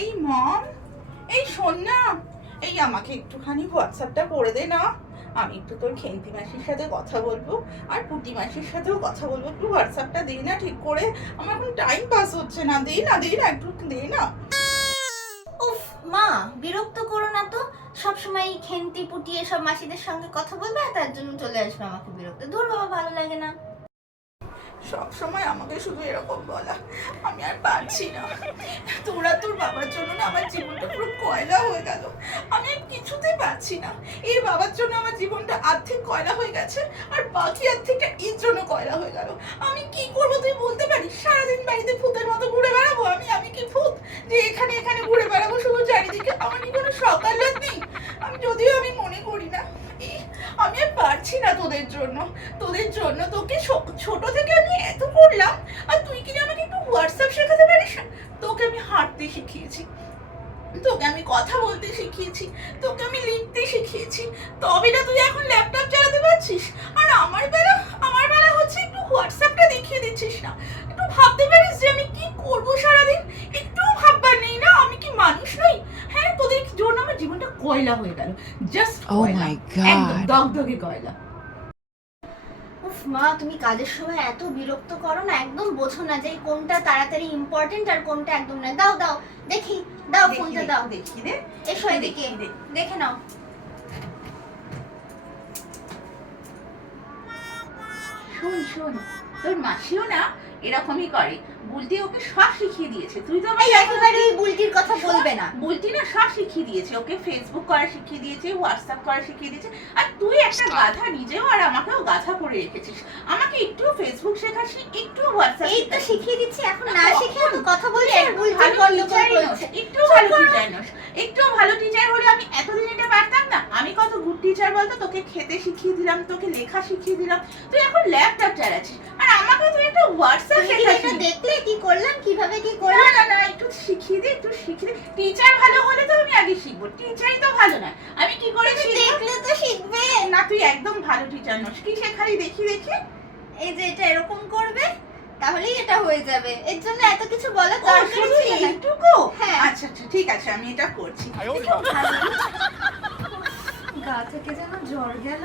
এই মম, এই শোন না, এই আমাকে একটুখানি হোয়াটসঅ্যাপটা করে দে না। আমি একটু তোর খেন্তি মাসির সাথে কথা বলবো আর পুটি মাসির সাথেও কথা বলবো। একটু হোয়াটসঅ্যাপটা দে না ঠিক করে, আমার এখন টাইম পাস হচ্ছে না। দে না, দে না, একটু দে না। উফ মা, বিরক্ত করো না তো। সবসময় খেন্তি পুটিয়ে সব মাসিদের সঙ্গে কথা বলবে আর তার জন্য চলে আসবে আমাকে বিরক্ত। দূর বাবা, ভালো লাগে না। সব সময় আমাকে শুধু এরকম বলা, আমি আর পারছি না। তোরা তোর বাবার জন্য না আমার জীবনটা পুরো কয়লা হয়ে গেল। আমি আর কিছুতেই পারছি না। এর বাবার জন্য আমার জীবনটা অর্ধেক কয়লা হয়ে গেছে, আর বাকি অর্ধেকটা এর জন্য কয়লা হয়ে গেল। আমি কি করবো তুই বলতে পারিস? সারাদিন বাড়িতে ভূতের মতো ঘুরে বেড়াবো? আমি কি ভূত যে এখানে এখানে ঘুরে বেড়াবো শুধু চারিদিকে? আমার কি কোনো সকাল রাত নেই? যদিও আমি মনে করি না। আমি আর পারছি না তোদের জন্য। তোকে ছোট থেকে আমি এত করলাম, আর তুই কি আমাকে একটু হোয়াটসঅ্যাপ শেখাতে পারিস না? তোকে আমি হাঁটতে শিখিয়েছি, তোকে আমি কথা বলতে শিখিয়েছি, তোকে আমি লিখতে শিখিয়েছি, তবে না তুই এখন ল্যাপটপ চালাতে পারছিস। আর আমার বেলা হচ্ছে একটু হোয়াটসঅ্যাপটা দেখিয়ে দিচ্ছিস না। একটু ভাবতে পারিস যে আমি কি করবো সারাদিন? একটু ভাববার নেই না? আমি কি মানুষ নই? হ্যাঁ, তোদের জন্য আমার জীবনটা কয়লা হয়ে গেল। জাস্ট কয়লা, একদম দগদগে কয়লা। উফ মা, তুমি কাজের সময় এত বিরক্ত করো না, একদম বোঝো না যে কোনটা তাড়াতাড়ি ইম্পর্টেন্ট আর কোনটা একদম না। দাও দাও দেখি, দাও ফোনটা দাও। দেখি দে, এসো এদিকে, দেখে নাও। শোন, তোর মাসিও না এরকমই করে। বুলটি ওকে সব শিখিয়ে দিয়েছে। তুই তো এই একেবারে এই বুলটির কথা বলবে না। বুলটি না সব শিখিয়ে দিয়েছে, ওকে ফেসবুক করা শিখিয়ে দিয়েছে, হোয়াটসঅ্যাপ করা শিখিয়ে দিয়েছে। আর তুই একটা গাধা নিজেও, আর আমাকেও গাধা করে রেখেছিস। আমাকে একটু ফেসবুক শেখাসনি, একটু হোয়াটসঅ্যাপ এই তো শিখিয়ে দিচ্ছি, এখন না শিখে তো কথা বলছি আর বুলটির ভালো গন্ডগোল টিচারই নস, করছে। একটু ভালো টিচার নস। একটু ভালো টিচার হলে আমি এতদিন এটা পারতাম না? আমি কত গুড টিচার বলতো? তোকে খেতে শিখিয়ে দিলাম, তোকে লেখা শিখিয়ে দিলাম, তুই এখন ল্যাপটপ চালাচ্ছিস। আর আমাকে তুই একটা হোয়াটসঅ্যাপ শেখাসনি। দেখলে কি করলাম, কিভাবে কি করলাম? না, একটু শিখিয়ে দে, একটু শিখিয়ে দে। টিচার ভালো হলে তো আমি আগে শিখবো, টিচারই তো ভালো না। আমি কি করে শিখবো? দেখলে তো শিখবে না, তুই একদম ভালো টিচার নস। কি শেখালি দেখি? এই যে এটা এরকম করবে, তাহলেই এটা হয়ে যাবে। এর জন্য এত কিছু বলার দরকার ছিল না। এইটুকু? হ্যাঁ। আচ্ছা, ঠিক আছে, আমি এটা করছি। গা থেকে যেন জ্বর গেল।